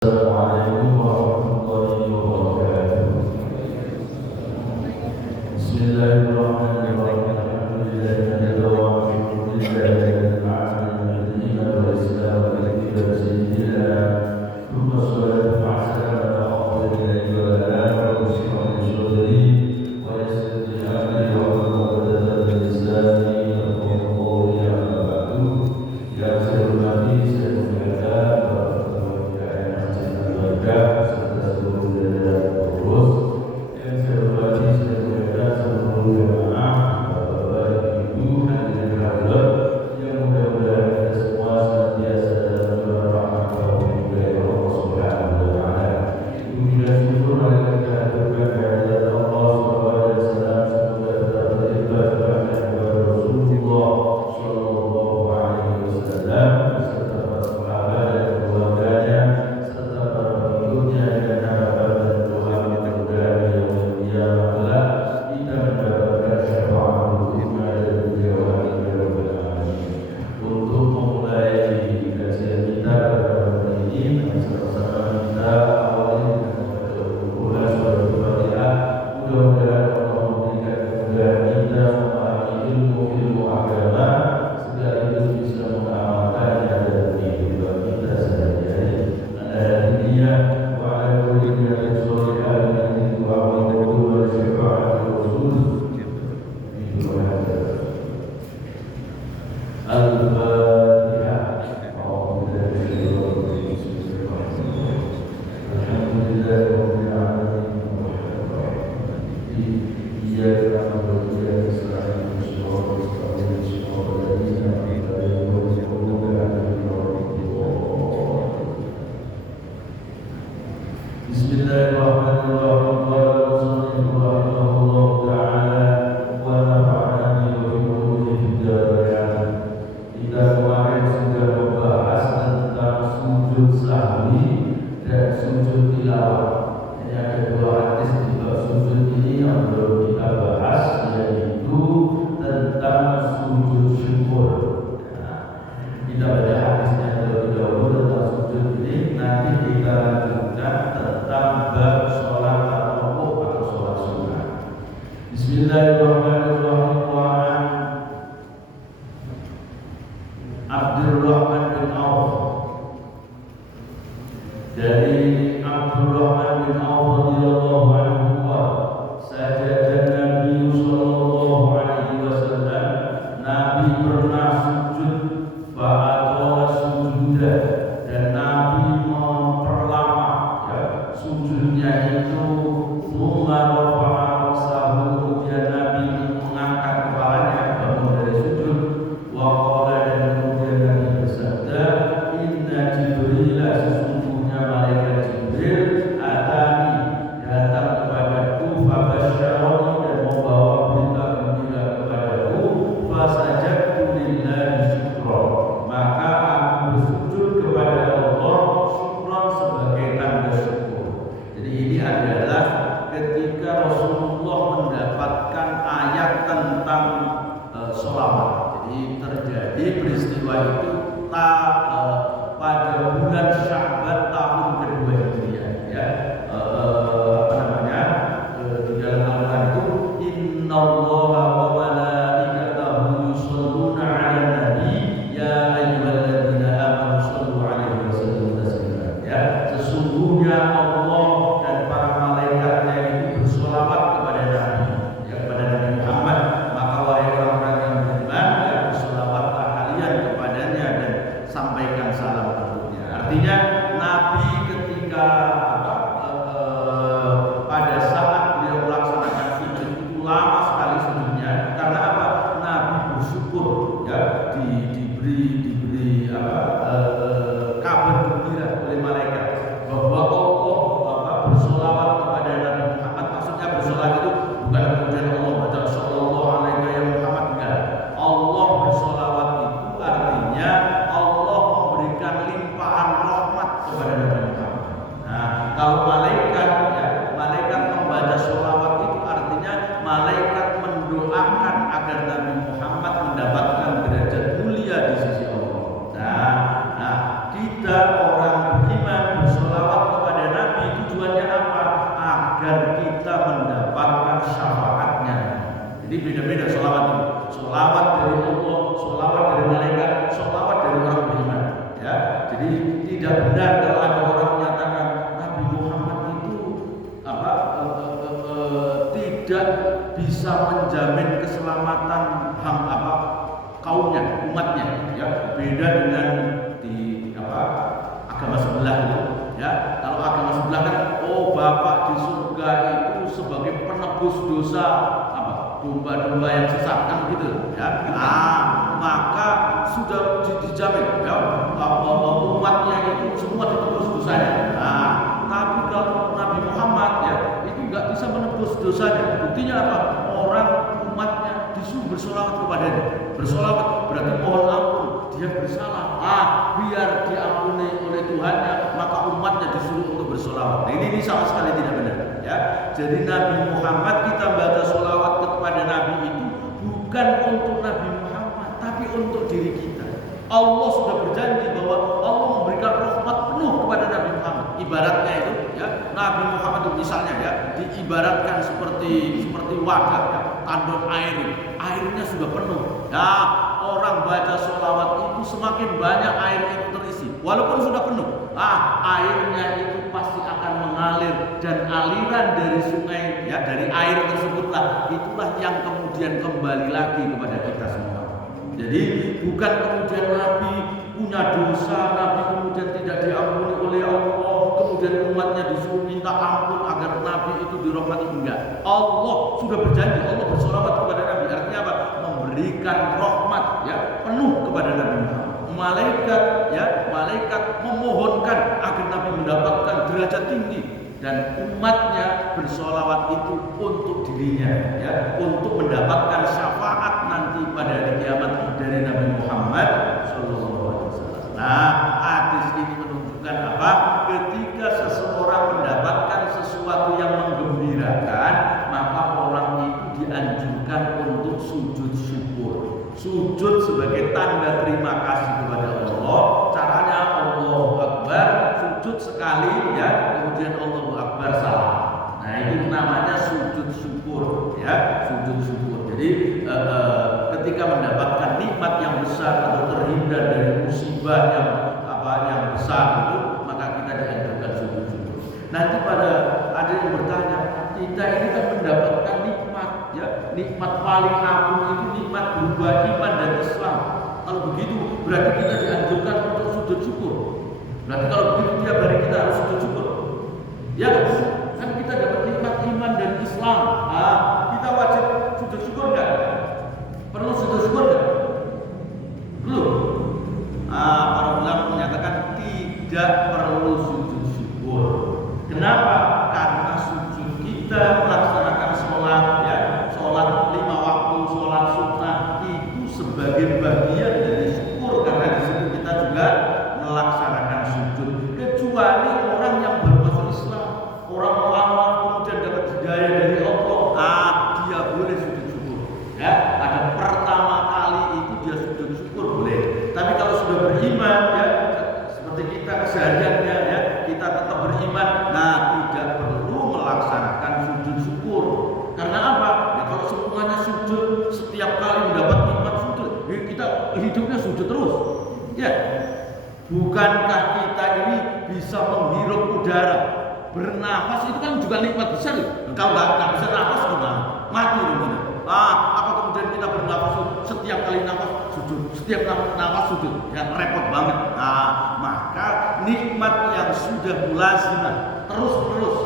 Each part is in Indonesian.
Assalamualaikum warahmatullahi wabarakatuh. Bismillahirrahmanirrahim. Alhamdulillahirabbil alamin wal islam ala sayyidina Muhammad sallallahu alaihi wa kabar gembira oleh malaikat bahwa Allah menjamin keselamatan kaumnya, umatnya, ya. Beda dengan di agama sebelah itu, ya. Kalau agama sebelah kan, oh Bapak di surga itu sebagai penebus dosa domba-domba yang sesat, kan gitu, ya. Maka sudah dijamin, ya, umatnya itu semua ditebus dosanya. Tapi kalau Nabi Muhammad, ya, itu nggak bisa menebus dosanya. Buktinya apa? Orang umatnya disuruh bersolawat kepadanya. Bersolawat berarti mohon ampun, dia bersalah. Biar diampuni oleh Tuhannya, maka umatnya disuruh untuk bersolawat. Nah, ini sama sekali tidak benar, ya. Jadi Nabi Muhammad, kita baca solawat kepada Nabi itu bukan untuk Nabi Muhammad, tapi untuk diri kita. Allah sudah berjanji bahwa Allah memberikan rahmat penuh kepada Nabi Muhammad. Ibaratnya itu, ya, Nabi Muhammad itu misalnya, ya, diibaratkan seperti wadah, ya, tandon airnya sudah penuh. Nah, orang baca sholawat itu semakin banyak air itu terisi, walaupun sudah penuh. Airnya itu pasti akan mengalir, dan aliran dari sungai, ya, dari air tersebutlah itulah yang kemudian kembali lagi kepada kita semua. Jadi bukan kemudian Nabi punya dosa, Nabi kemudian tidak diampuni oleh Allah, kemudian umatnya disuruh minta ampun agar Nabi itu dirahmati. Enggak. Allah sudah berjanji, Allah bersolawat kepada Nabi. Artinya apa? Memberikan rahmat, ya, penuh kepada Nabi Muhammad. Malaikat memohonkan agar Nabi mendapatkan derajat tinggi, dan umatnya bersolawat itu untuk dirinya, ya, untuk mendapatkan syafaat nanti pada hari kiamat dari Nabi Muhammad SAW. Nah, hadis ini menunjukkan apa? Ketika seseorang mendapatkan sesuatu yang menggembirakan, maka orang itu dianjurkan untuk sujud syukur. Sujud sebagai tanda terima kasih kepada Allah. Caranya Allahu Akbar, sujud sekali, ya, kemudian Allahu Akbar salam. Nah, itu namanya sujud syukur, ya, sujud syukur. Jadi ketika mendapatkan nikmat yang besar atau terhindar dari musibah yang besar itu, maka kita dianjurkan sujud syukur. Nanti ada yang bertanya, kita ini kan mendapatkan nikmat, ya, nikmat paling agung itu nikmat berupa iman dan Islam. Kalau begitu berarti kita dianjurkan untuk sujud syukur. Berarti kalau begitu tiap hari kita harus sujud syukur. Ya, kan kita dapat nikmat iman dan Islam. Kita wajib sujud syukur enggak? Perlu sujud syukur enggak? Belum. Para ulama menyatakan tidak perlu sujud syukur. Kenapa? Karena sujud kita melaksanakan sholat, ya, sholat 5 waktu, sholat sunnah itu sebagai bagian dari syukur, karena di situ kita juga melaksanakan sujud. Kecuali orang yang baru masuk Islam, orang lama kemudian dapat hidayah dari Allah, dia boleh sujud syukur, ya. Ada pertama kali itu dia sujud syukur boleh. Tapi kalau sudah beriman, ya, seperti kita kesehariannya, ya, kita tetap beriman, tidak perlu melaksanakan sujud syukur. Karena apa? Ya, kalau semuanya sujud, setiap kali mendapat nikmat sujud, kita hidupnya sujud terus, ya. Bukankah kita ini bisa menghirup udara, bernafas, itu kan juga nikmat besar. Kalau nggak bisa nafas gimana? Mati gimana? Apa kemudian kita bernafas setiap kali nafas sujud, setiap nafas sujud, ya, repot banget. Maka nikmat yang sudah mulazimah terus menerus,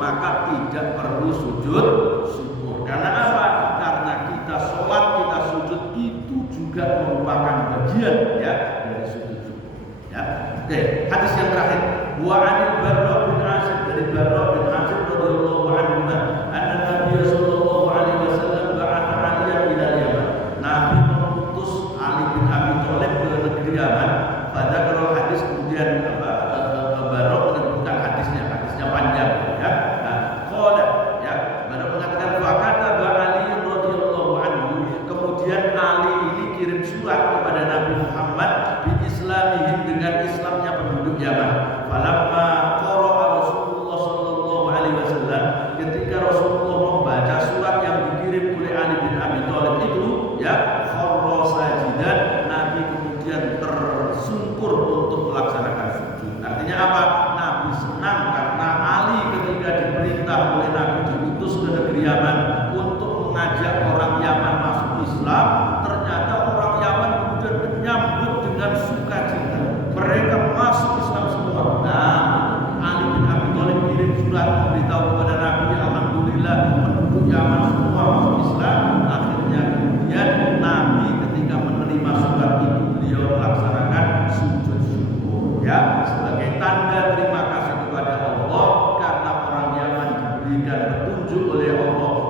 maka tidak perlu sujud syukur. Karena apa? Karena kita sholat, kita sujud itu juga merupakan bagian, ya, dari sujud syukur, ya. Oke, hadis yang terakhir, wa anil Barra bin Azib, dari Barra bin Azib radhiyallahu anhu, anna Nabi sallallahu alaihi wasallam ba'atha 'aliyan ila Yaman. Nabi mengutus Ali bin Abi Thalib ke negeri Yaman. Pada kalau hadis kemudian Barra menentukan hadisnya panjang, ya. Qala, ya, Barra mengatakan wa kataba Ali radhiyallahu anhu, kemudian Ali ini kirim surat kepada Nabi Muhammad bi islamihim, dengan Islamnya penduduk Yaman. Falamma qara'a Rasulullah sallallahu alaihi wasallam, ketika Rasulullah membaca surat yang dikirim oleh Ali bin Abi Thalib itu, ya, kharra sajidan, Nabi kemudian tersungkur untuk melaksanakan sujud. Artinya apa? Nabi senang karena Ali ketika diperintah oleh Nabi diutus ke negeri Yaman untuk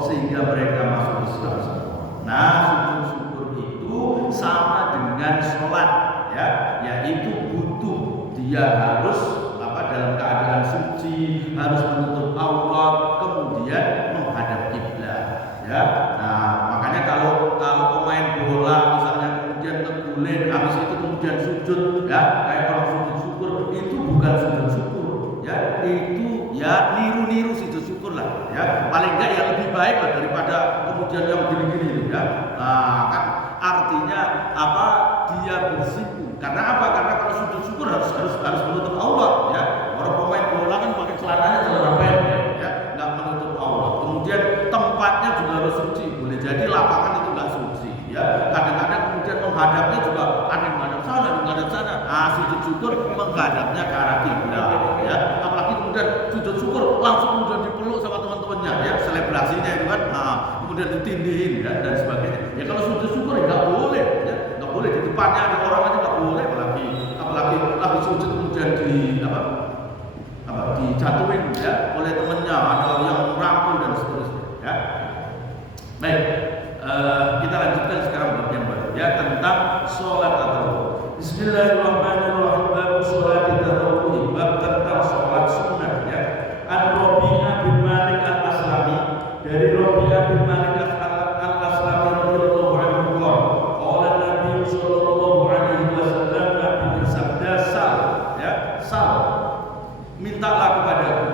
sehingga mereka masuk Islam semua. Nah, sujud syukur itu sama dengan sholat, ya, yaitu butuh dia harus dalam keadaan suci, harus menutup aurat, kemudian menghadap kiblat, ya. Nah, makanya kalau pemain bola misalnya kemudian terguling, habis itu kemudian sujud, ya, kayak orang sujud syukur, itu bukan sujud syukur, ya, itu ya niru-niru sujud syukur lah, ya. Paling enggak yang lebih baik lah daripada kemudian yang gini-gini, ya. Nah, kan artinya apa? Dia bersiku. Karena apa? Karena kalau sujud syukur harus menutup aurat, ya. Orang pemain bola kan pakai celana pendek, ya, nggak menutup aurat. Kemudian tempatnya juga harus suci. Boleh jadi lapangan itu nggak suci, ya. Kadang-kadang kemudian menghadapnya juga ada yang menghadap sana, menghadap sana. Nah, sujud syukur menghadapnya ke arah kiblat, ya. Apalagi kemudian sujud syukur langsung kemudian dipeluk sama teman-temannya, ya. Selebrasinya itu kan, kemudian ditindihin, ya, dan sebagainya. Ya kalau sujud syukur ya nggak boleh, ya, nggak boleh di depannya ada orang aja nggak boleh, apalagi lagi sujud kemudian dijatuhin, ya, oleh temannya, ada yang merangkul dan seterusnya, ya. Baik, kita lanjutkan sekarang bab yang baru, ya, tentang sholat tatawwu. Bismillahirrahmanirrahim. Bab sholat tatawwu, bab tentang sholat sunnah, ya. An Rabi'ah bin Malik al-Aslami, dari Rabi'ah bin Malik al-Aslami radhiyallahu anhu, qala Nabi sallallahu alaihi wasallam, Nabi bersabda, sal, mintalah kepadaku.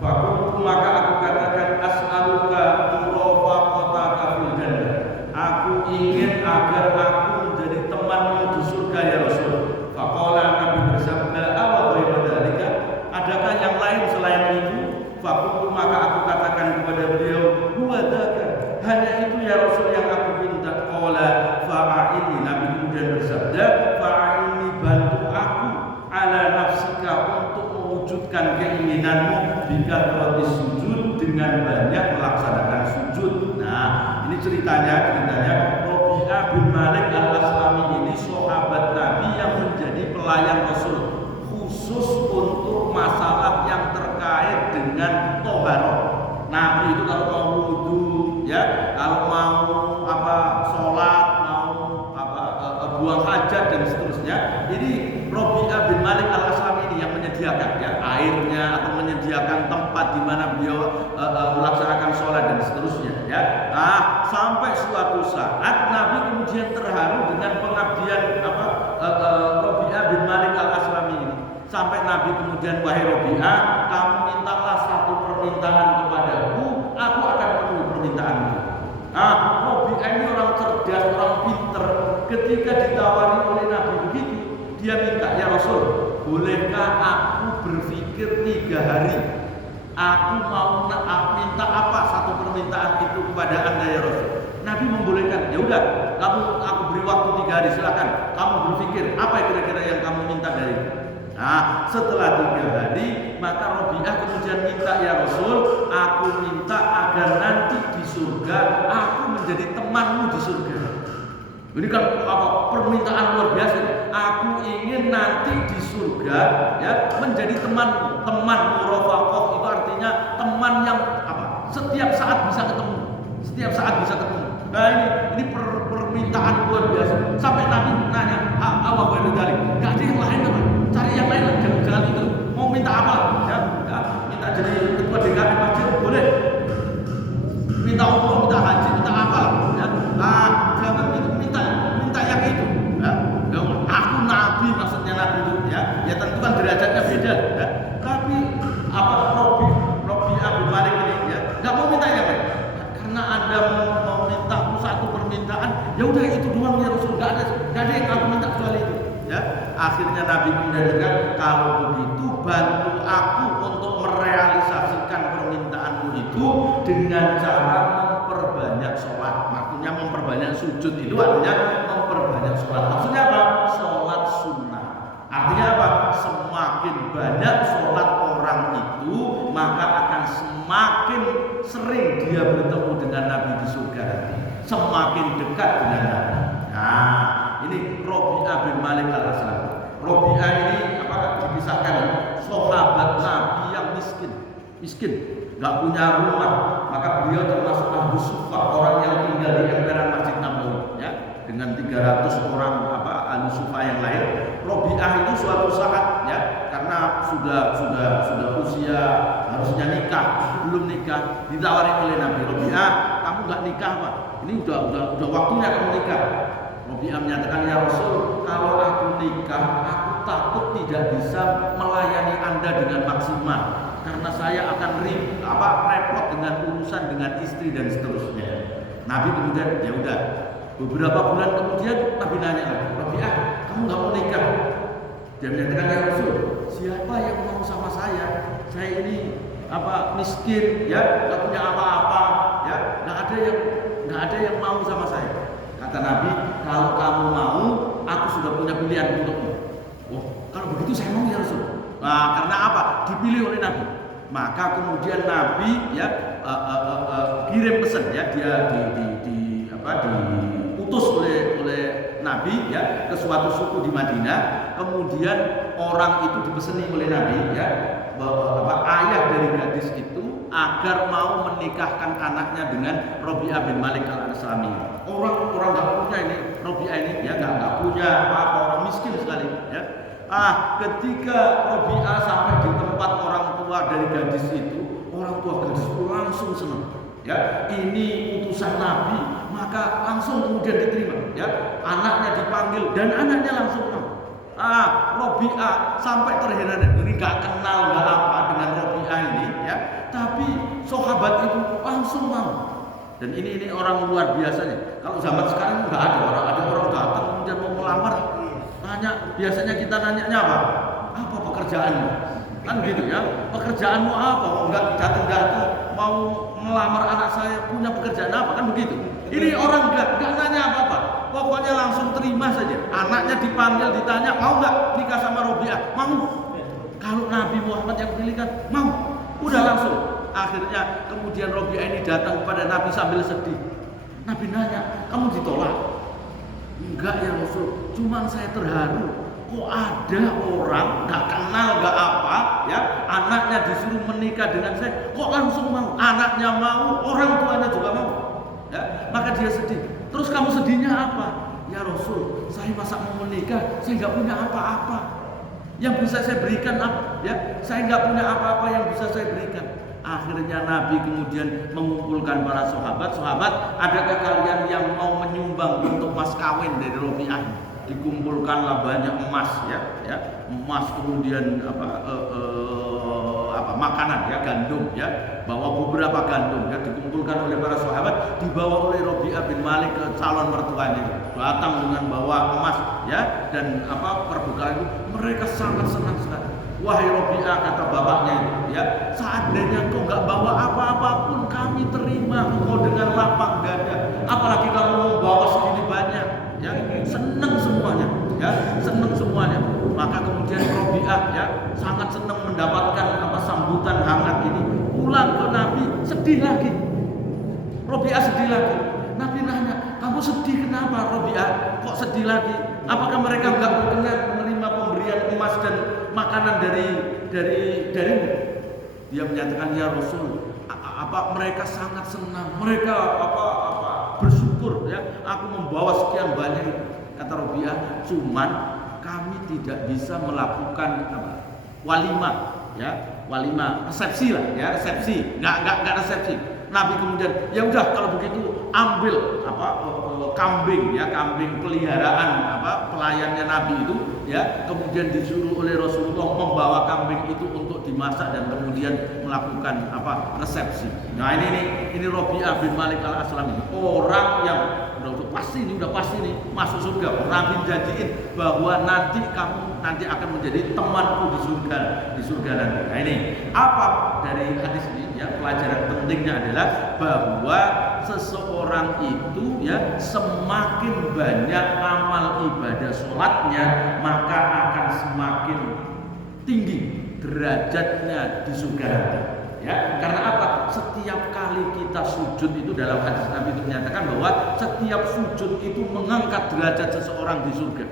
Fakultu, maka aku katakan, as'aluka murafaqataka fil jannah. Aku ingin agar aku menjadi temanmu di surga, ya Rasul. Faqala, Nabi bersabda, awa ghairu dzalika, adakah yang lain selain itu? Fakultu, maka aku katakan kepada beliau, huwa dzaka, hanya itu ya Rasul yang aku minta. Qala fa'inni, Nabi kemudian bersabda, fa'inni, bantu aku ala nafsika, untuk mewujudkan keinginanmu, bikathratis sujud, dengan banyak melaksanakan sujud. Nah, ini ceritanya Rabi'ah bin Malik al-Aslami ini sahabat Nabi yang menjadi pelayan Rasul, khusus untuk masalah yang terkait dengan toharoh. Nabi itu kalau mau wudu, ya, kalau mau sholat, mau buang hajat dan seterusnya, ini Rabi'ah bin Malik al-Aslami ini yang menyediakan, ya, airnya atau menyediakan tempat di mana beliau melaksanakan sholat dan seterusnya, ya. Nah, sampai suatu saat Nabi kemudian terharu dengan pengabdian Rabi'ah bin Malik al-Aslami ini. Sampai Nabi kemudian, wahai Rabi'ah, kamu mintalah satu permintaan kepadaku, aku akan penuhi permintaanmu. Nah, Rabi'ah ini orang cerdas, orang pinter. Ketika ditawari oleh Nabi begitu, dia minta, ya Rasul, bolehkah aku berpikir 3 hari? Aku mau minta apa satu permintaan itu kepada Anda, ya Rasul. Nabi membolehkan. Ya udah, aku beri waktu 3 hari, silakan. Kamu berpikir apa kira-kira yang kamu minta dari. Nah, setelah 3 hari, maka Rabi'ah kemudian minta, ya Rasul, aku minta agar nanti di surga aku menjadi temanmu di surga. Ini kan permintaan luar biasa. Aku ingin nanti di surga, ya, menjadi teman murafaqah, itu artinya teman yang setiap saat bisa ketemu. Nah, ini permintaan luar biasa. Sampai Nabi nanya, apa ghairu dzalik? Enggak ada yang lain apa? Cari yang lain, jangan itu. Mau minta apa? Ya, minta jadi ketua DKM masjid boleh. Minta umroh, minta haji, minta apa? Ya. Jangan minta yang itu. Ya. Aku Nabi, maksudnya Nabi itu, ya. Ya tentu kan derajatnya beda, ya. Tapi Rabi'ah bin Malik ini, ya, enggak mau minta yang lain. Karena Anda mau minta satu permintaan, ya udah itu doang, ya Rasul, enggak ada yang aku minta kecuali itu, ya. Akhirnya Nabi kemudian bilang, kalau begitu bantu aku untuk merealisasikan permintaanmu itu dengan cara memperbanyak sholat. Maksudnya memperbanyak sujud, itu artinya memperbanyak sholat. Maksudnya apa? Sholat sunnah. Artinya apa? Semakin banyak sholat orang itu, maka akan semakin sering dia bertemu dengan Nabi di surga nanti, semakin dekat dengan Nabi. Nah, ini Rabi'ah bin Malik al-Aslami. Rabi'ah ini dipisahkan, sahabat Nabi yang miskin. miskin, nggak punya rumah, maka beliau termasuk ahlu sufa, orang yang tinggal di emperan Masjid Nabawi, ya, dengan 300 orang ahlu sufa yang lain. Robi'ah itu suatu saat, ya, karena sudah usia harusnya nikah, belum nikah, ditawari oleh Nabi, Robi'ah, kamu nggak nikah Pak? Ini udah waktunya kamu nikah. Robi'ah menyatakan, ya Rasul, kalau aku nikah, aku takut tidak bisa melayani Anda dengan maksimal, karena saya akan repot dengan urusan dengan istri dan seterusnya. Nabi kemudian, ya udah. Beberapa bulan kemudian Nabi nanya lagi, Robi'ah, kamu nggak mau nikah? Dia menyatakan, ya Rasul, siapa yang mau sama saya? Saya ini miskin, ya, nggak punya apa-apa, ya, nggak ada yang mau sama saya. Kata Nabi, kalau kamu mau, aku sudah punya pilihan untukmu. Oh, kalau begitu saya mau, ya Rasul. Nah, karena apa? Dipilih oleh Nabi. Maka kemudian Nabi, ya, kirim pesan, ya, dia diutus oleh Nabi, ya, ke suatu suku di Madinah. Kemudian orang itu dipeseni oleh Nabi, ya, bahwa ayah dari gadis itu agar mau menikahkan anaknya dengan Robi'ah bin Malik al-Aslami. Orang nggak punya ini, Robi'ah ini, ya, nggak punya apa-apa, orang miskin sekali, ya. Ketika Robi'ah sampai di tempat orang tua dari gadis itu, orang tua gadis itu langsung senang, ya, ini utusan Nabi, maka langsung kemudian diterima, ya. Anaknya dipanggil dan anaknya langsung mau. Robi'ah sampai terheran, ini gak kenal gak apa dengan Robi'ah ini, ya, tapi sahabat itu langsung mau. Dan ini orang luar biasanya. Kalau zaman sekarang nggak ada orang datang kemudian mau melamar, nanya, biasanya kita nanyanya apa pekerjaanmu, kan gitu, ya, pekerjaanmu apa? Nggak datang mau melamar anak saya, punya pekerjaan apa, kan begitu. Ini orang nggak nanya apa-apa, pokoknya langsung terima saja. Anaknya dipanggil, ditanya, mau nggak nikah sama Robi'ah? Mau. Kalau Nabi Muhammad yang pilih kan mau, udah langsung. Akhirnya kemudian Robi'ah ini datang kepada Nabi sambil sedih. Nabi nanya, kamu ditolak? Enggak ya Rasul, cuman saya terharu. Kok ada orang nggak kenal nggak apa, ya, anaknya disuruh menikah dengan saya, kok langsung mau? Anaknya mau, orang tuanya juga mau. Ya, maka dia sedih. Terus kamu sedihnya apa? Ya Rasul, saya masa mau menikah, saya nggak punya apa-apa. Yang bisa saya berikan apa? Ya, saya nggak punya apa-apa yang bisa saya berikan. Akhirnya Nabi kemudian mengumpulkan para sahabat. Adakah kalian yang mau menyumbang untuk mas kawin dari Robi'ah? Dikumpulkanlah banyak emas, ya, emas, kemudian makanan, ya, gandum, ya, bawa beberapa gandum, ya, dikumpulkan oleh para sahabat, dibawa oleh Robi'ah bin Malik ke calon mertuanya, datang dengan bawa emas, ya, dan perbekalan itu. Mereka sangat senang sekali. Wahai Robi'ah, kata bapaknya itu, ya, seandainya kau nggak bawa apa-apa pun kami terima kau dengan lapang dada, apalagi kamu membawa segini banyak, ya, senang semuanya, ya, senang semuanya. Maka kemudian Robi'ah, ya, sangat senang mendapatkan sambutan hangat ini. Pulang ke Nabi, sedih lagi. Robi'ah sedih lagi. Nabi nanya, kamu sedih kenapa Robi'ah? Kok sedih lagi? Apakah mereka nggak berkenan menerima pemberian emas dan makanan darimu? Dia menyatakan, ya Rasul, mereka sangat senang, mereka bersyukur, ya, aku membawa sekian banyak. Kata Robi'ah, cuman kami tidak bisa melakukan walimah, ya, walimah, resepsi lah, ya, resepsi, nggak resepsi. Nabi kemudian, ya udah kalau begitu ambil kambing, ya, kambing peliharaan pelayannya Nabi itu, ya, kemudian disuruh oleh Rasulullah membawa kambing itu untuk dimasak dan kemudian melakukan resepsi. Nah ini Robi'ah bin Malik al-Aslami, orang yang udah pasti nih masuk surga. Nabi janjiin bahwa nanti akan menjadi temanku di surga nanti. Nah ini apa dari hadis ini, ya, pelajaran pentingnya adalah bahwa seseorang itu, ya, semakin banyak amal ibadah sholatnya, maka akan semakin tinggi derajatnya di surga nanti. Ya, karena apa? Setiap kali kita sujud itu, dalam hadis Nabi itu menyatakan bahwa setiap sujud itu mengangkat derajat seseorang di surga.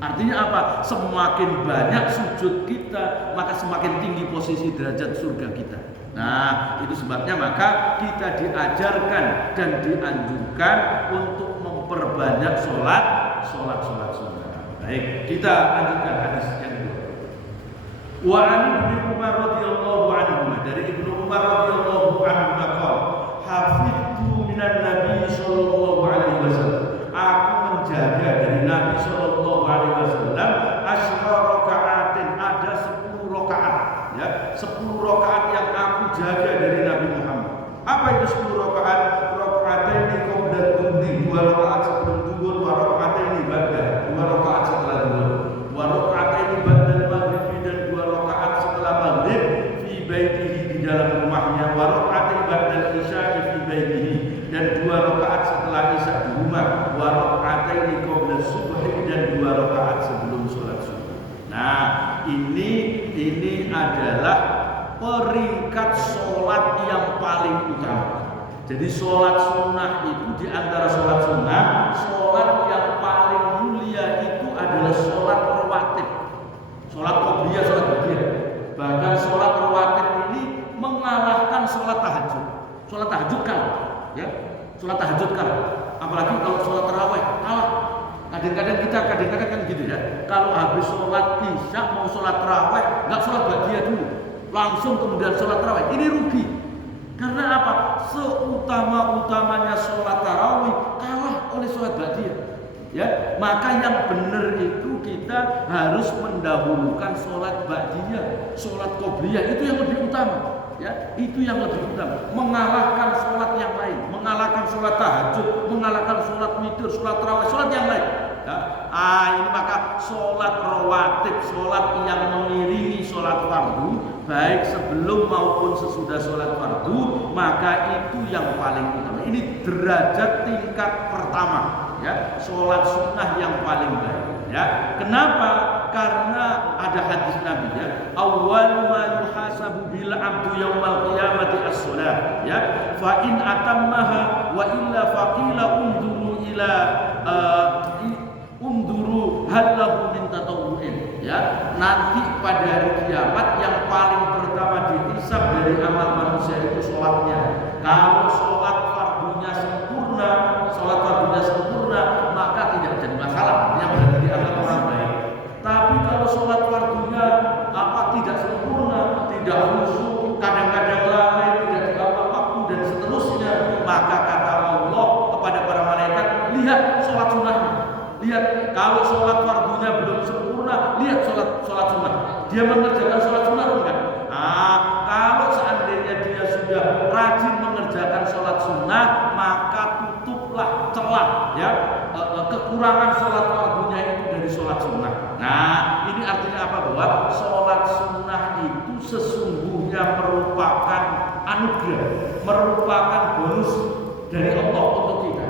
Artinya apa? Semakin banyak sujud kita, maka semakin tinggi posisi derajat surga kita. Nah, itu sebabnya maka kita diajarkan dan dianjurkan untuk memperbanyak sholat sunnah. Baik, kita lanjutkan hadis yang kedua. Wa an Ibnu Umar radhiyallahu anhu, dari Ibnu Umar radhiyallahu anhu qala hafidtu minan nabi sallallahu alaihi wasallam, aku menjaga dari Nabi sallallahu alaihi wasallam asyra rakaatin, ada 10 rakaat ya, 10 rakaat yang aku jaga dari Nabi Muhammad. Apa itu 10 rakaat? Rakaataini qabla dhuhri, 2 rakaat sebelum zuhur, wa rakaataini ba'da, 2 rakaat setelah zuhur, wa rakaataini ba'da maghrib, dan 2 rakaat setelah maghrib, fi baitihi, di dalam rumahnya, wa rakaataini ba'da isya'i fi baitihi, dan 2 rakaat setelah isya di rumah, wa rakaataini qabla subhi, dan 2 rakaat sebelum sholat subuh. Nah, ini adalah peringkat sholat yang paling utama. Jadi sholat sunnah itu, di antara sholat sunnah, sholat yang paling mulia itu adalah sholat rawatib. Sholat qobliyah, sholat ba'diyah. Bahkan sholat rawatib ini mengalahkan sholat tahajud. Sholat tahajud kalah, ya. Sholat tahajud kalah. Apalagi kalau sholat tarawih kalah. Kadang-kadang kan gitu ya. Kalau habis sholat isya mau sholat tarawih, nggak sholat ba'diyah dulu, langsung kemudian sholat tarawih. Ini rugi. Karena apa? Seutama-utamanya sholat tarawih kalah oleh sholat ba'diyah. Ya, maka yang benar itu kita harus mendahulukan sholat ba'diyah, sholat qobliyah itu yang lebih utama. Ya, itu yang lebih utama, mengalahkan sholat yang lain, mengalahkan sholat tahajud, mengalahkan sholat witir, sholat tarawih, sholat yang lain. Ya. Ini maka sholat rawatib, sholat yang mengiringi sholat fardu, baik sebelum maupun sesudah sholat fardu, maka itu yang paling utama. Ini derajat tingkat pertama, ya, sholat sunnah yang paling baik. Ya, kenapa? Karena ada hadis Nabi, ya, awwal ma yuhasabu bil abdu yaumal qiyamati as-shalah, ya, fa in atammaha wa illa faqila unduru halahu min tatawwu'in, ya, nanti pada hari kiamat yang paling pertama dihisab dari amal manusia itu sholatnya. Kalau sholat fardunya sempurna, maka tidak jadi masalah, yang berarti dianggap orang baik. Tapi kalau sholat fardunya tidak sempurna, tidak khusyuk, kadang-kadang lalai, tidak dianggap waktu dan seterusnya, maka kata Allah kepada para malaikat, lihat sholat sunnahnya. Lihat, kalau sholat fardunya belum sempurna, lihat sholat sunnah. Dia mengerjakan sholat sunnah bukan? Kalau seandainya dia sudah rajin mengerjakan sholat sunnah, maka tutuplah celah, ya, kekurangan sholat fardunya itu dari sholat sunnah. Nah, ini artinya apa? Bahwa sholat sunnah itu sesungguhnya merupakan anugerah, merupakan bonus dari Allah untuk kita.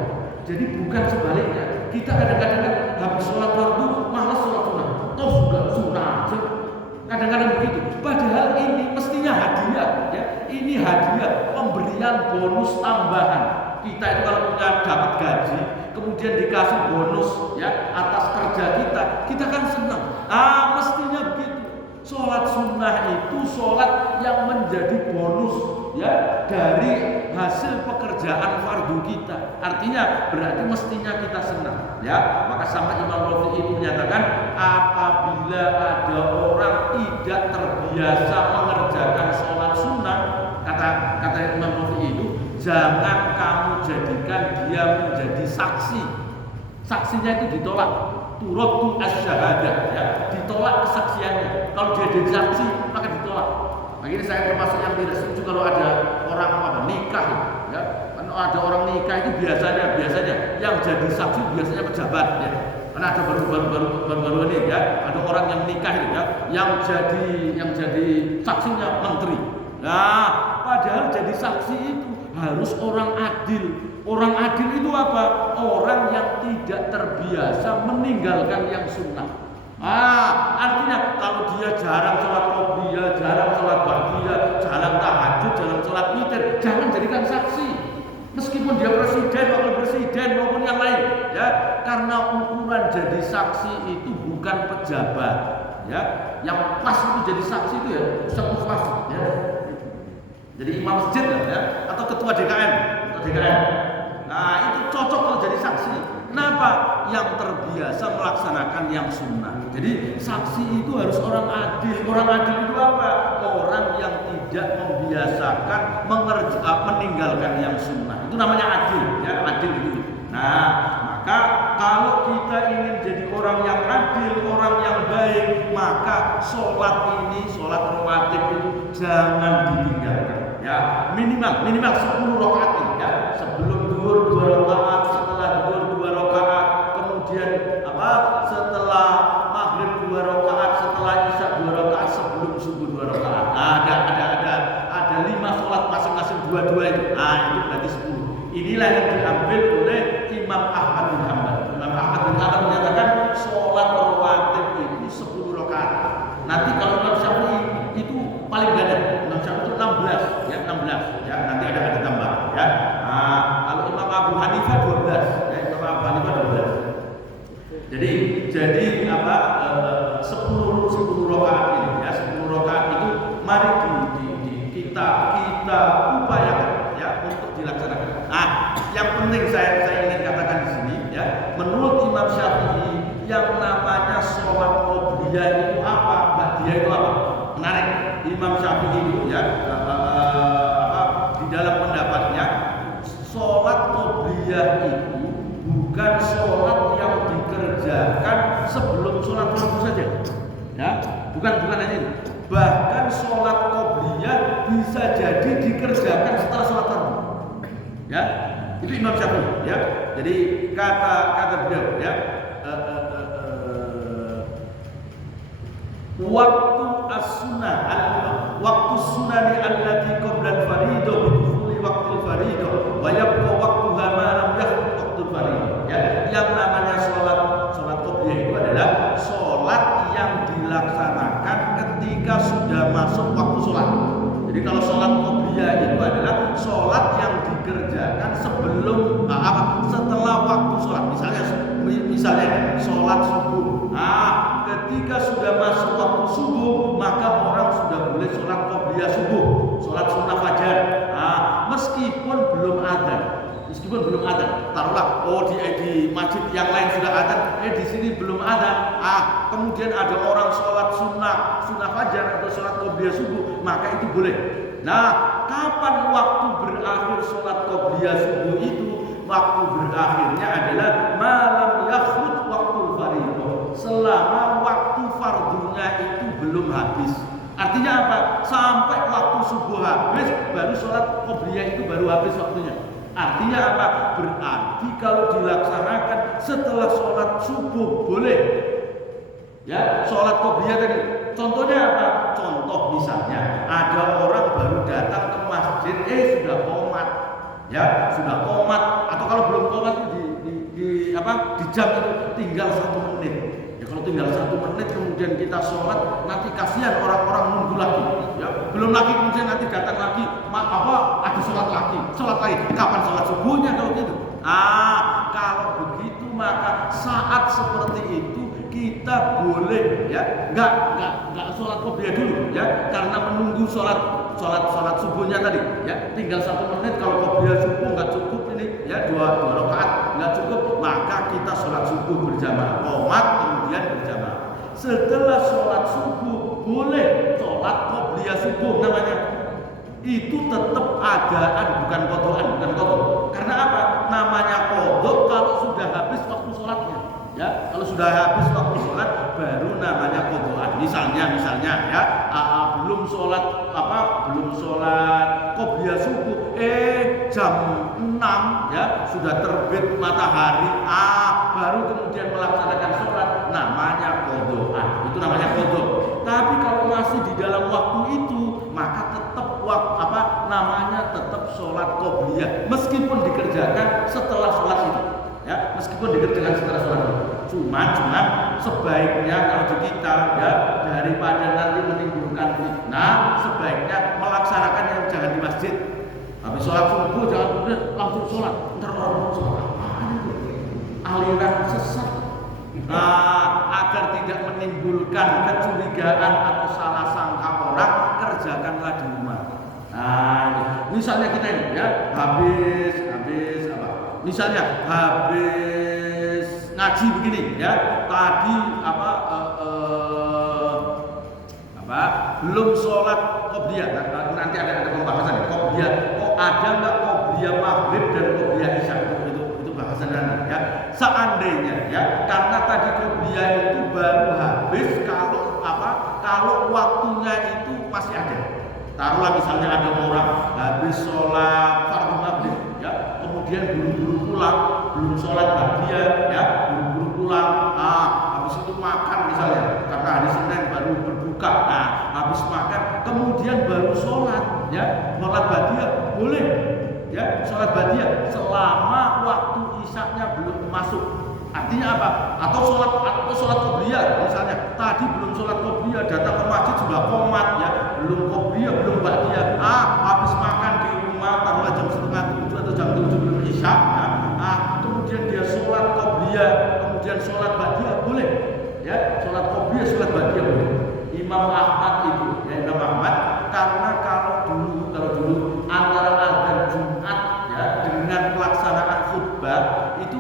Jadi bukan sebaliknya. Kita kadang-kadang habis sholat fardu malas sholat sunnah. Toh sudah sunnah aja. Kadang-kadang begitu. Padahal ini mestinya hadiah, ya. Ini hadiah, pemberian bonus tambahan. Kita itu kalau punya dapat gaji, kemudian dikasih bonus, ya, atas kerja kita kan senang. Mestinya begitu. Sholat sunnah itu sholat yang menjadi bonus, ya, dari hasil pekerjaan fardu kita. Artinya berarti mestinya kita senang, ya. Maka sama Imam Rafi'i itu menyatakan, apabila ada orang tidak terbiasa mengerjakan sholat sunnah, kata Imam Rafi'i itu, jangan kamu jadikan dia menjadi saksi. Saksinya itu ditolak, turut asy-syahadah, ya, ditolak kesaksiannya. Kalau dia jadi saksi maka ditolak. Makanya saya termasuk yang tidak setuju kalau ada orang nikah, ya. Kalau ada orang nikah itu biasanya yang jadi saksi biasanya pejabat, ya. Karena ada baru-baru ini, ya, ada orang yang nikah itu, ya, yang jadi saksinya menteri. Nah, padahal jadi saksi itu harus orang adil. Orang adil itu apa? Orang yang tidak terbiasa meninggalkan yang sunnah. Artinya kalau dia jarang sholat qobliyah, jarang sholat ba'diyah, jarang tahajud, jarang sholat witir, jangan jadikan saksi. Meskipun dia presiden, wakil presiden maupun yang lain, ya, karena ukuran jadi saksi itu bukan pejabat, ya. Yang pas itu jadi saksi itu ya Ustaz Fasih, ya. Jadi imam masjid lah, ya, atau ketua DKM, Nah, itu cocok kalau jadi saksi. Kenapa? Yang terbiasa melaksanakan yang sunnah. Jadi saksi itu harus orang adil. Orang adil itu apa? Orang yang tidak membiasakan meninggalkan yang sunnah. Itu namanya adil, ya, adil itu. Nah, maka kalau kita ingin jadi orang yang adil, orang yang baik, maka sholat rawatib itu jangan ditinggalkan. Ya, minimal 10 rakaat ini, ya. Sebelum zuhur 2 rakaat, setelah zuhur 2 rakaat, kemudian setelah maghrib 2 rakaat, setelah isya 2 rakaat, sebelum subuh 2 rakaat. Ada 5 sholat masing-masing 2 itu. Nah, itu berarti 10. Inilah yang diambil oleh Imam Ahmad bin Hanbal. Imam Ahmad bin Hanbal menyatakan sholat rawatib itu 10 rakaat. Nanti kalau Imam Syafi'i itu paling ganda. Imam Syafi'i itu 16, ya, 16. Ya, nanti ada tambahan, ya. Nah, kalau Imam Abu Hanifah 12, ya, Imam Abu Hanifah 12. Jadi 10 rakaat ini, ya, 10 rakaat itu mari kita upayakan, ya, untuk dilaksanakan. Yang penting saya ingin katakan di sini, ya, menurut Imam Syafi'i yang namanya sholat qobliyah itu apa? Ba'diyah itu apa? Menarik. Imam Syafi'i itu, ya, di dalam pendapatnya sholat qobliyah itu bukan sholat yang dikerjakan sebelum sholat fardu saja, ya, bukan hanya itu. Bahkan sholat qobliyah bisa jadi dikerjakan setelah sholat fardu, ya. Itu Imam Syafi'i, ya. Jadi kata beliau, ya, waktu as-sunnah waktu sunani allati qabla al-fariidah bidkhuli waqtil fariidah wa yabqa waqtuha ma lam yakhruj waqtul fariidah. Ya, yang namanya sholat qobliyah itu adalah sholat yang dilaksanakan ketika sudah masuk waktu sholat. Jadi kalau sholat qobliyah itu adalah sholat yang dikerjakan setelah waktu sholat. Misalnya sholat subuh. Ketika sudah masuk waktu subuh, maka orang sudah boleh sholat qobliyah subuh, sholat sunnah fajar. Meskipun belum adzan, taruhlah, di masjid yang lain sudah adzan, di sini belum adzan. Kemudian ada orang sholat sunnah fajar atau sholat qobliyah subuh, maka itu boleh. Nah, kapan waktu berakhir sholat qobliyah subuh itu? Waktu berakhirnya adalah malam yakhruj waqtul fariidah, selama waktu fardunya itu belum habis. Artinya apa? Sampai waktu subuh habis, baru sholat qobliyah itu baru habis waktunya. Artinya apa? Berarti kalau dilaksanakan setelah sholat subuh boleh. Ya, sholat qobliyah tadi. Contohnya apa? Contoh misalnya ada orang baru datang ke masjid, sudah qomat. Ya, sudah qomat, atau kalau belum qomat di jam itu tinggal 1 menit. Ya, kalau tinggal 1 menit kemudian kita sholat, nanti kasihan orang-orang nunggu lagi. Ya, belum lagi kemudian nanti datang lagi, ada sholat lagi. Kapan sholat subuhnya kalau gitu? Kalau begitu maka saat seperti itu kita boleh, ya, nggak sholat qobliyah dulu, ya, karena menunggu sholat subuhnya tadi, ya, tinggal 1 menit. Kalau qobliyah subuh nggak cukup ini, ya, 2 rakaat nggak cukup, maka kita sholat subuh berjamaah, qomat kemudian berjamaah. Setelah sholat subuh boleh sholat qobliyah subuh namanya. Itu tetap adaan, bukan kodokan, Karena apa? Namanya kodok kalau sudah habis waktu sholatnya. Ya, kalau sudah habis waktu sholat baru namanya kodokan. Misalnya, ya, belum sholat qobliyah subuh, jam 6, ya, sudah terbit matahari, baru kemudian melaksanakan sholat, namanya kodokan. Itu namanya kodok. Tapi kalau masih di dalam waktu itu, maka tetap tetap sholat qobliyah, meskipun dikerjakan setelah sholat itu. Ya, meskipun dikerjakan setelah sholat itu. Cuma sebaiknya kalau di kita, ya, daripada nanti menimbulkan fitnah, sebaiknya melaksanakan yang jangan di masjid. Habis sholat subuh jangan kemudian langsung sholat. Ntar orang sholat aliran sesat. Agar tidak menimbulkan kecurigaan atau salah sangka orang, kerjakanlah di rumah. Misalnya kita ini ya habis apa? Misalnya habis ngaji begini ya, tadi belum sholat qobliyah. Nanti ada pembahasan ya, qobliyah. Ada nggak qobliyah maghrib dan qobliyah isya? Itu bahasan nanti ya. Seandainya ya, karena tadi qobliyah itu baru habis kalau waktunya itu masih ada. Taruhlah misalnya ada orang habis sholat fardu maghrib ya, kemudian buru-buru pulang, belum sholat ba'diyah ya, buru-buru pulang. Habis itu makan misalnya, karena hari Senin baru berbuka. Habis makan kemudian baru sholat ya, sholat ba'diyah boleh ya, sholat ba'diyah selama waktu isyaknya belum masuk. Artinya apa? Atau sholat qobliyah misalnya, tadi belum sholat qobliyah, datang ke masjid sudah qomat ya, belum qobliyah belum ba'diyah. Habis makan di rumah taruhlah jam 6:30 atau jam 7 belum isya ya. Kemudian dia sholat qobliyah, kemudian sholat ba'diyah boleh ya, sholat qobliyah sholat ba'diyah boleh. Imam Ahmad itu ya, Imam Ahmad, karena kalau dulu antara azan Jumat ya dengan pelaksanaan khutbah itu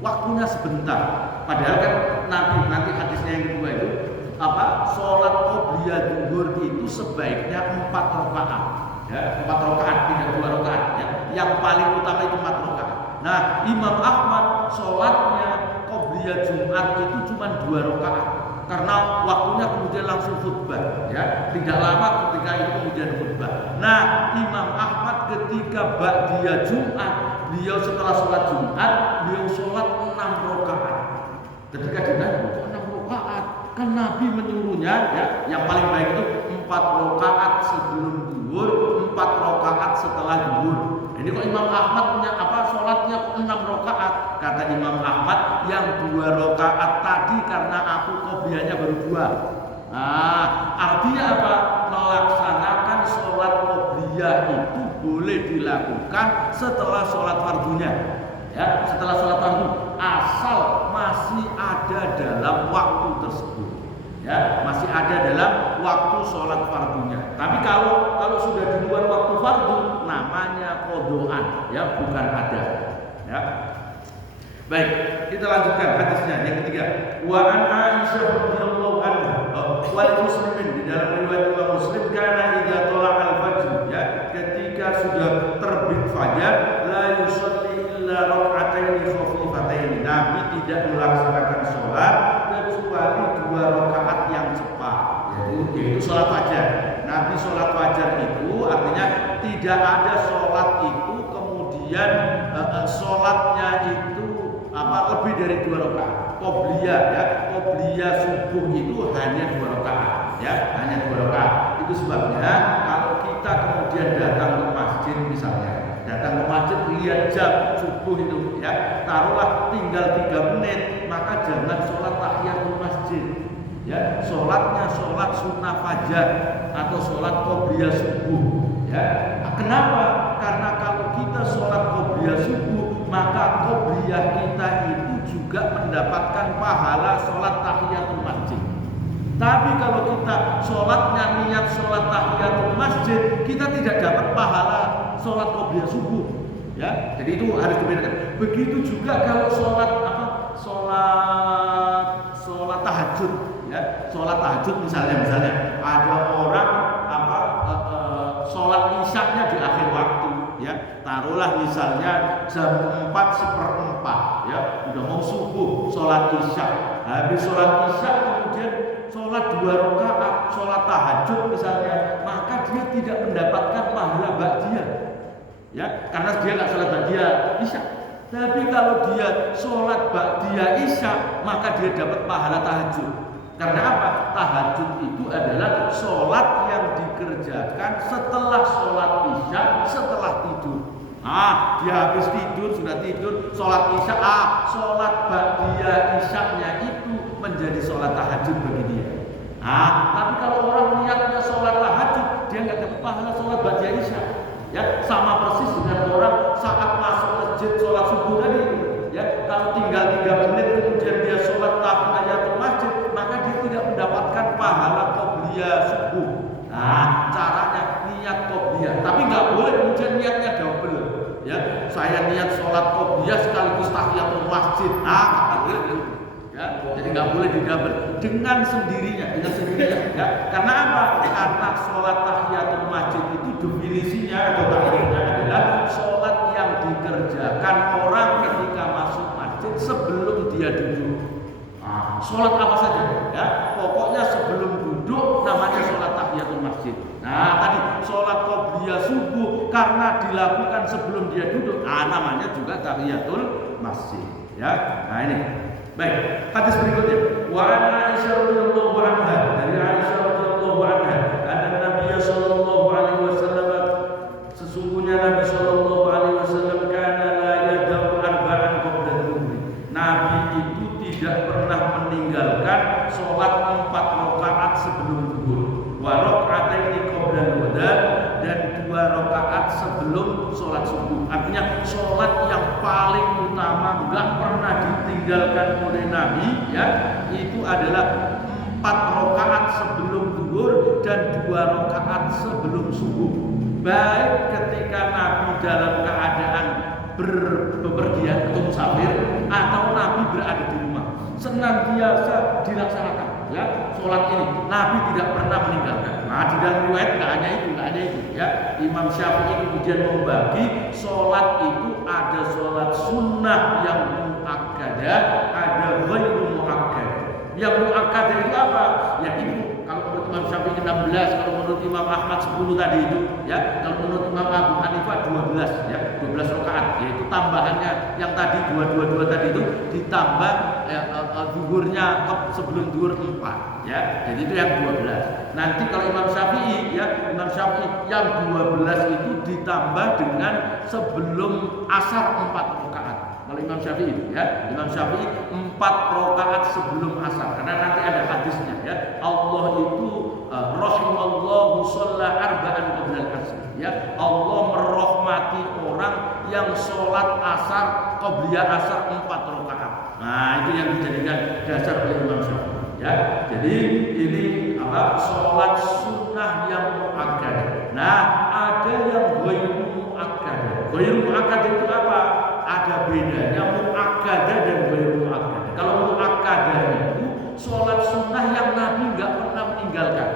waktunya sebentar. Padahal kan nanti hadisnya yang kedua itu sholat qobliyah zuhur itu sebaiknya 4 rakaat ya, 4 rakaat tidak 2 rakaat ya. Yang paling utama itu 4 rakaat. Nah, Imam Ahmad sholatnya qobliyah Jumat itu cuma 2 rakaat. Karena waktunya kemudian langsung khutbah ya, tidak lama ketika itu kemudian khutbah. Nah, Imam Ahmad ketika ba'diyah Jumat, beliau setelah sholat Jumat, beliau sholat 6 rakaat. Ketika ditanya kok 6 rakaat, kan Nabi menyuruhnya ya, yang paling baik itu 4 rakaat sebelum zuhur, 4 rakaat setelah zuhur. Ini kok Imam Ahmad punya sholatnya 6 rakaat? Kata Imam Ahmad, yang 2 rakaat tadi karena aku qobliyahnya baru 2. Artinya apa? Melaksanakan sholat qobliyah itu boleh dilakukan setelah sholat fardunya ya, setelah sholat fardu, asal masih ada dalam waktu tersebut ya, masih ada dalam waktu sholat fardunya. Tapi kalau sudah di luar waktu fardu, namanya qodhoan ya, bukan ada ya. Baik, kita lanjutkan hadisnya yang ketiga. Wa an Aisyah radhiyallahu anha wal muslimin, di dalam riwayat Imam Muslim, karena idza tala'a al-fajr ya, ketika sudah terbit fajar, la yusalli illa rak'ataini khafifataini. Nabi tidak melaksanakan sholat kecuali 2 rakaat yang cepat, yaitu sholat fajar. Nabi sholat fajar itu artinya tidak ada sholat itu kemudian sholatnya itu lebih dari 2 rakaat. Qobliyah ya, qobliyah subuh itu hanya 2 rakaat ya, hanya 2 rakaat. Itu sebabnya kalau kita kemudian datang ke masjid misalnya, datang ke masjid lihat jam subuh itu ya, taruhlah tinggal 3 menit, maka jangan sholat tahiyatul masjid ya, sholatnya sholat sunnah fajar atau sholat qobliyah subuh ya. Kenapa? Karena kalau kita sholat qobliyah subuh, maka qobliyah kita itu juga mendapatkan pahala sholat tahiyatul masjid. Tapi kalau kita sholatnya niat sholat tahiyatul masjid, kita tidak dapat pahala sholat qobliyah subuh ya. Jadi itu harus dibedakan. Begitu juga kalau sholat sholat tahajud ya, sholat tahajud misalnya ada orang sholat isyaknya di akhir waktu ya, taruhlah misalnya jam 4:04 ya, udah mau subuh sholat isyak, habis sholat isyak kemudian sholat 2 rakaat sholat tahajud misalnya, maka dia tidak mendapatkan pahala ba'diyah ya, karena dia nggak sholat ba'diyah isyak. Tapi kalau dia sholat ba'diyah isyak, maka dia dapat pahala tahajud. Karena apa? Tahajud itu adalah sholat yang dikerjakan setelah sholat isya, setelah tidur. Dia habis tidur, sudah tidur, sholat isya, sholat ba'diyah isyaknya itu menjadi sholat tahajud bagi dia. Tapi kalau orang niatnya sholat tahajud, dia nggak dapat pahala sholat ba'diyah isya. Ya, sama persis dengan orang saat masuk masjid sholat subuh tadi. Ya, kalau tinggal 3 qobliyah, tapi nggak boleh kemudian niatnya double. Ya, saya niat sholat qobliyah sekaligus tahiyatul masjid. Nggak boleh. Ya, jadi nggak boleh didouble dengan sendirinya, ya. Karena apa? Karena sholat tahiyatul masjid itu definisinya atau takrifnya adalah sholat yang dikerjakan orang ketika masuk masjid sebelum dia duduk. Sholat apa saja, ya. Pokoknya sebelum duduk namanya sholat tahiyatul masjid. Nah, tadi sholat qobliyah subuh karena dilakukan sebelum dia duduk, namanya juga tahiyatul masjid. Ya, nah ini. Baik, hadis berikutnya. Wa an Aisyah radhiyallahu anha, dari Aisyah radhiyallahu anha, anna Nabi sallallahu alaihi wasallam, sesungguhnya Nabi sallallahu alaihi wasallam kana la yadau arba'an qabla dhuhri. Nabi itu tidak pernah meninggalkan sholat 4 rakaat sebelum zuhur. Wa raka'ataini qabla al-wada, dan 2 rakaat sebelum sholat subuh. Artinya sholat yang paling utama enggak pernah ditinggalkan oleh Nabi, ya, itu adalah 4 rakaat sebelum zuhur dan 2 rakaat sebelum subuh. Baik ketika Nabi dalam keadaan bepergian atau musafir atau Nabi berada di rumah, senantiasa dilaksanakan, ya, sholat ini Nabi tidak pernah meninggalkan. Nah, di dalam riwayat nggak hanya itu, ya. Imam Syafi'i kemudian membagi sholat itu ada sholat sunnah yang muakkadah, ada ghairu muakkadah. Yang muakkadah itu apa? Ya itu kalau menurut Imam Syafi'i 16, kalau menurut Imam Ahmad 10 tadi itu, ya. Kalau menurut Imam Abu Hanifah 12, ya, 12 rakaat. Yaitu tambahannya yang tadi 222 tadi itu ditambah zuhurnya sebelum zuhur 4, ya. Jadi itu yang 12. Nanti kalau Imam Syafi'i, ya, Imam Syafi'i yang 12 itu ditambah dengan sebelum asar 4 rakaat. Kalau Imam Syafi'i, ya, Imam Syafi'i 4 rakaat sebelum asar. Karena nanti ada hadisnya, ya. Allah itu rahimallahu shalla arba'an qabla al-asr, ya. Allah merahmati orang yang sholat asar qabliyah asar 4 rakaat. Nah, itu yang dijadikan dasar oleh Imam Syafi'i, ya. Jadi ini apa? Sholat sunnah yang muakkadah. Nah, ada yang ghairu muakkadah. Ghairu muakkadah itu apa? Ada bedanya muakkadah dan ghairu muakkadah. Kalau muakkadah itu sholat sunnah yang Nabi nggak pernah meninggalkan.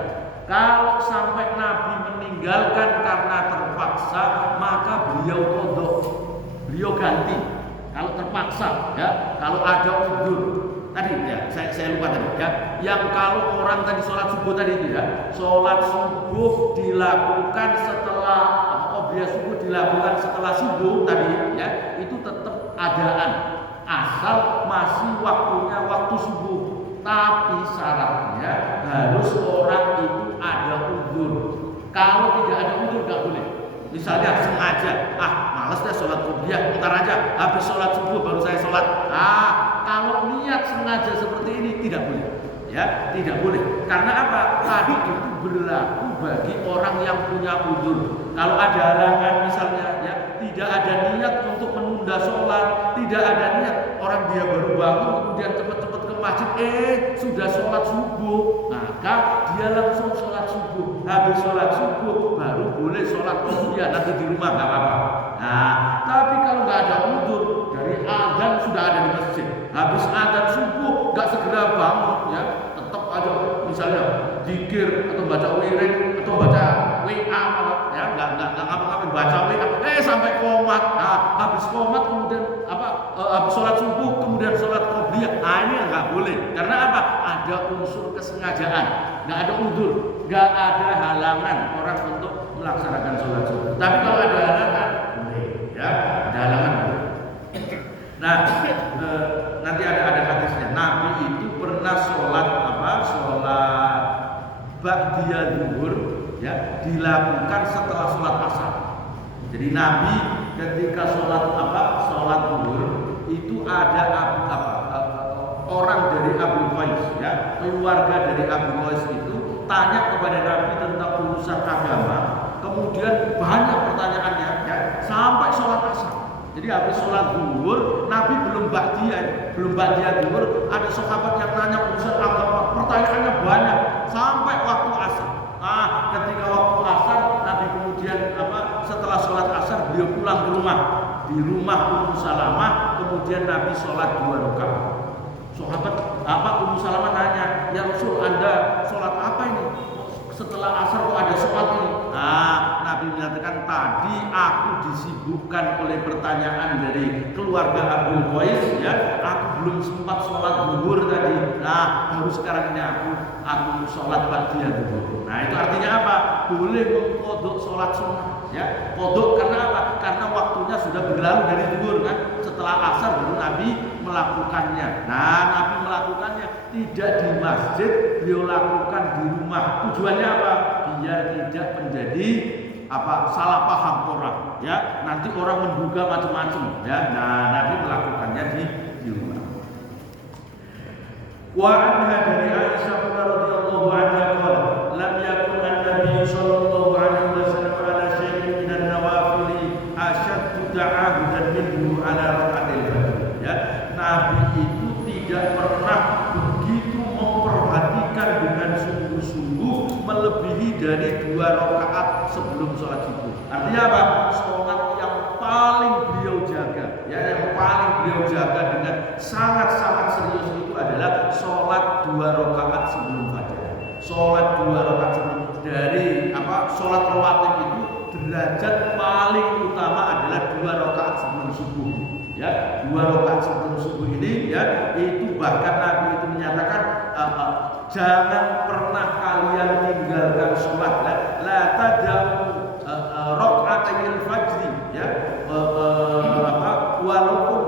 Kalau sampai Nabi meninggalkan karena terpaksa, maka beliau qadha, beliau ganti. Kalau terpaksa, ya, kalau ada udzur. Tadi, ya, saya lupa tadi, ya. Yang kalau orang tadi sholat subuh tadi itu, ya, sholat subuh dilakukan setelah qobliyah subuh dilakukan setelah subuh tadi, ya, itu tetap adaan asal masih waktunya waktu subuh. Tapi syaratnya harus orang itu ada udzur. Kalau tidak ada udzur nggak boleh. Misalnya sengaja, malas deh sholat qobliyah, ntar aja habis sholat subuh baru saya sholat. Kalau niat sengaja seperti ini tidak boleh, ya, tidak boleh. Karena apa? Tadi itu berlaku bagi orang yang punya udzur. Kalau ada halangan misalnya, ya, tidak ada niat untuk menunda sholat, tidak ada niat, orang dia baru bangun kemudian cepat-cepat ke masjid, sudah sholat subuh, maka dia langsung sholat subuh. Habis sholat subuh baru boleh sholat qobliyah, nanti di rumah nggak apa-apa. Nah, tapi kalau nggak ada udzur, dari azan sudah ada di masjid, habis azan subuh nggak segera bangun, ya, tetap aja misalnya zikir atau baca wirid atau baca WA, ya, nggak ngapa-ngapain, baca WA, sampai komat. Nah, habis komat kemudian habis sholat subuh kemudian sholat qobliyah, ini nggak boleh. Karena apa? Ada unsur kesengajaan, nggak ada udzur, nggak ada halangan orang untuk melaksanakan sholat subuh. Tapi kalau ada halangan, boleh, ya, ada halangan boleh. Nah, nanti ada hadisnya. Nabi itu pernah sholat sholat ba'diyah zuhur, ya, dilakukan setelah sholat asar. Jadi Nabi ketika sholat zuhur itu ada orang dari Abu Qais, ya, keluarga dari Abu Qais itu tanya kepada Nabi tentang urusan agama. Kemudian banyak pertanyaannya, ya, sampai sholat asar. Jadi habis sholat zuhur, Nabi belum ba'diyah zuhur, ada sahabat yang nanya urusan agama, pertanyaannya banyak sampai waktu asar. Ketika waktu asar, Nabi kemudian kemudian setelah sholat asar beliau pulang ke rumah. Di rumah Ummu Salamah, kemudian Nabi sholat 2 rakaat. Sahabat Ummu Salamah nanya, ya Rasul, Anda sholat apa ini? Setelah asar kok ada sholat ini? Nabi menyatakan, tadi aku disibukkan oleh pertanyaan dari keluarga Abu Qais, ya, aku belum sempat sholat zuhur tadi. Baru sekarang ini aku sholat ba'diyah zuhur. Nah, itu artinya apa? Boleh mengqodok sholat sunnah, ya. Qodok karena apa? Karena waktunya sudah berlalu dari zuhur, kan? Setelah asar baru Nabi melakukannya. Nah, Nabi melakukannya tidak di masjid, beliau lakukan di rumah. Tujuannya apa? Biar tidak menjadi salah paham orang, ya. Nanti orang menduga macam-macam, ya. Nah, Nabi melakukannya di rumah. Wa anha dari Aisyah radhiyallahu anha qala lam yakun an-nabiy sallallahu alaihi wasallam ala syai'in min an-nawafil ashaddu ta'ahudan minhu ala raka'atil fajr, ya. Nabi itu tidak pernah begitu memperhatikan dengan sungguh-sungguh melebihi dari 2 rakaat sebelum sholat subuh. Artinya apa? Sholat yang paling beliau jaga, ya, yang paling beliau jaga dengan sangat-sangat serius itu adalah sholat 2 rakaat sebelum fajar. Sholat 2 rakaat sebelum, dari sholat rawatib itu derajat paling utama adalah 2 rakaat sebelum subuh, ya. 2 rakaat sebelum subuh ini, ya, itu bahkan Nabi itu menyatakan jangan pernah kalian tinggalkan sholat, la tad'u raka'atayil fajri, ya, walau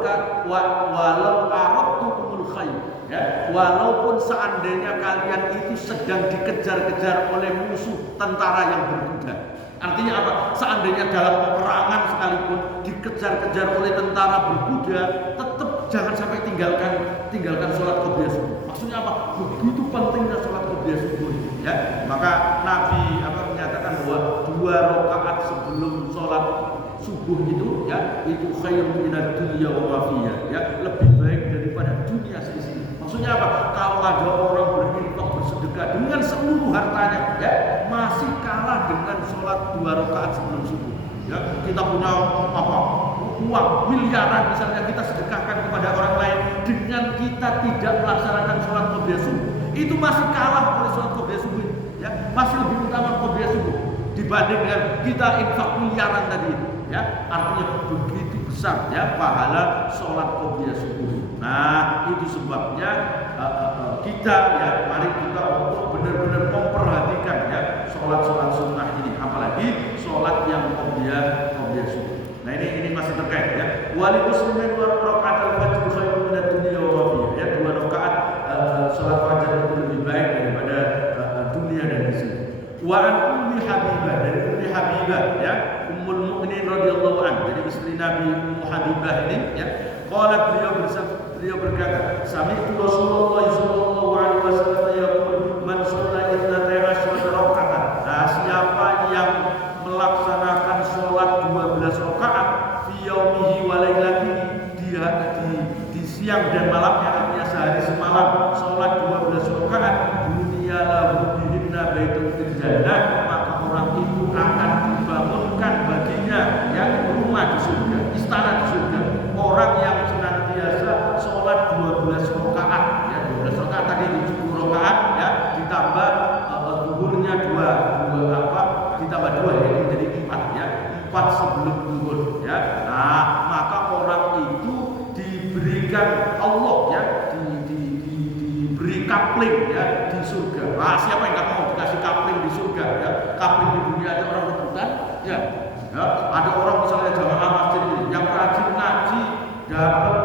aradtukumul khair, ya, walaupun seandainya kalian itu sedang dikejar-kejar oleh musuh tentara yang berkuda. Artinya apa? Seandainya dalam peperangan sekalipun dikejar-kejar oleh tentara berkuda, tetap jangan sampai tinggalkan sholat qobliyah subuh. Maksudnya apa? Begitu pentingnya sholat qobliyah subuh, ya. Maka Nabi menyatakan bahwa 2 rakaat sebelum sholat subuh itu, ya, itu khairun minad dunya wa ma fiha, ya, lebih baik daripada dunia seisi. Maksudnya apa? Kalau ada orang berinfak, bersedekah dengan seluruh hartanya, ya, masih kalah dengan sholat 2 rakaat sebelum subuh. Ya, kita punya uang miliaran misalnya, kita sedekahkan kepada orang lain dengan kita tidak melaksanakan sholat qobliyah subuh, itu masih kalah oleh sholat qobliyah subuh, ya, masih lebih utama qobliyah subuh dibanding dengan kita infak miliaran tadi, ya. Artinya begitu besar, ya, pahala sholat qobliyah subuh. Nah, itu sebabnya kita, ya, mari kita untuk benar-benar memperhatikan, ya, sholat sunnah ini, apalagi sholat yang qobliyah subuh. Nah, ini masih terkait, ya. Wali muslimin wa raka'atul fajr khairun minad dunya wa ma fiha, ya. 2 rakaat sholat fajar itu lebih baik daripada dunia dan isi. Wa an Ummi Habibah, dari Ummi Habibah, ya, Ummul Mukminin radhiyallahu anha, dari istri Nabi Ummu Habibah ini, ya. Qalat, beliau berkata, sami'tu Rasulullah sallallahu alaihi wasallam yaqul man shalla 12 raka'atan. Nah, siapa yang melaksanakan sholat 12 rakaat fi yaumihi wa lailatihi, dia di siang dan malamnya, artinya sehari semalam sholat 12 rakaat, dunia lahu bihinna baitun fil jannah, maka orang itu akan dibangunkan baginya, ya, rumah di surga, istana di surga. Orang yang senantiasa sholat 12 rakaat, ya, 12 rakaat tadi 70 rakaat, ya, ditambah zuhurnya 2 ditambah 2, ya, jadi 4, ya, 4 sebelum zuhur, ya. Nah, maka orang itu diberikan Allah, ya, diberi kapling, ya, di surga. Nah, siapa yang nggak mau dikasih kapling di surga, ya? Kapling di dunia ada orang rebutan, ya. Ya, ada orang misalnya jamaah masjid ini yang rajin ngaji dapat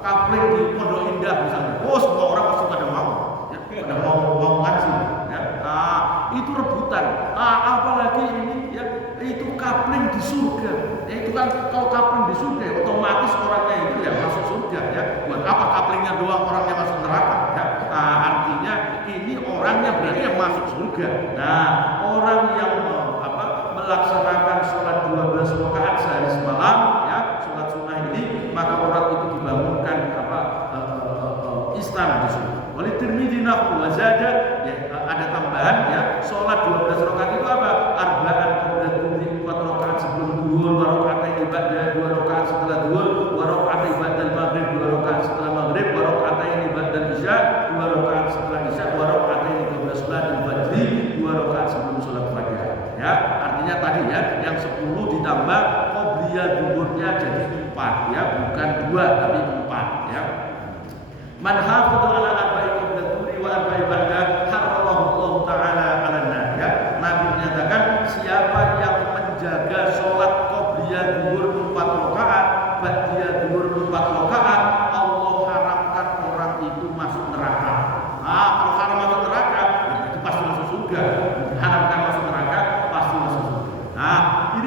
kapling di Pondok Indah misalnya. Oh, semua orang pasti pada mau, ya, pada mau ngaji, ya. Nah, itu rebutan. Apalagi ini, ya, itu kapling di surga. Ya, itu kan kalau kapling di surga, otomatis orangnya itu, ya, masuk surga, ya. Buat apa kaplingnya doang orangnya masuk neraka, ya? Nah, artinya ini orangnya berarti yang masuk surga. Nah, orang yang melaksanakan sholat 12 rakaat sehari semalam, ya, sholat sunnah ini, maka orang itu dibangunkan istana di surga. Oleh Tirmidzi wa zada, ya, ada tambahan, ya, sholat 12 rakaat itu apa? Arba'an qabla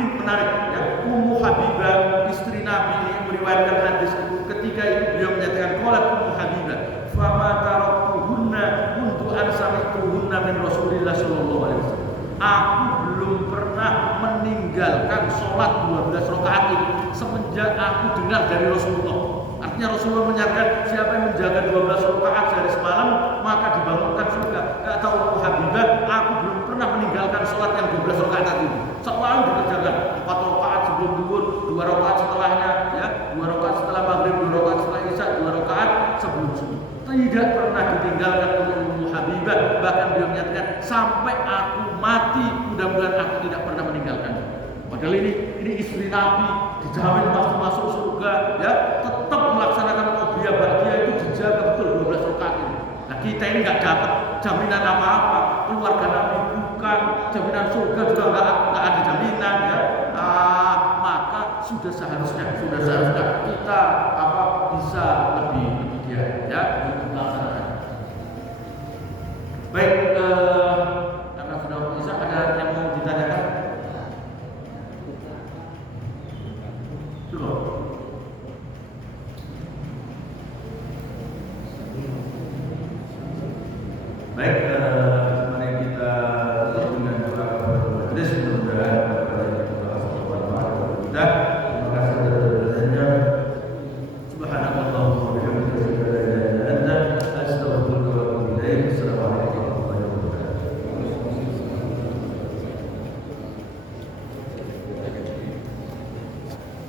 ini menarik ya. Ummu Habibah istri Nabi ini meriwayatkan hadis itu. Ketika itu beliau menyatakan qalat Ummu Habibah fama taraktuhunna mundu an sami'tuhunna min Rasulillah sallallahu alaihi wasallam. Aku belum pernah meninggalkan sholat 12 rakaat itu semenjak aku dengar dari Rasulullah. Artinya Rasulullah menyatakan siapa yang menjaga 12 rakaat sehari semalam maka dibangunkan surga. Kata Ummu Habibah, aku belum pernah meninggalkan sholat yang 12 rakaat tadi. Selalu dikerjakan 4 rakaat sebelum zuhur, 2 rakaat setelahnya, ya, 2 rakaat setelah maghrib, 2 rakaat setelah isya, 2 rakaat sebelum subuh. Tidak pernah ditinggalkan oleh Ummu Habibah. Bahkan beliau menyatakan sampai aku mati mudah-mudahan aku tidak pernah meninggalkan. Padahal ini istri Nabi dijamin pasti masuk surga, ya, tetap melaksanakan qobliyah ba'diyah itu dijaga betul 12 rakaat ini. Nah, kita ini nggak dapat jaminan apa-apa, keluarga Nabi bukan, jaminan surga juga nggak ada jaminan, ya. Maka sudah seharusnya kita bisa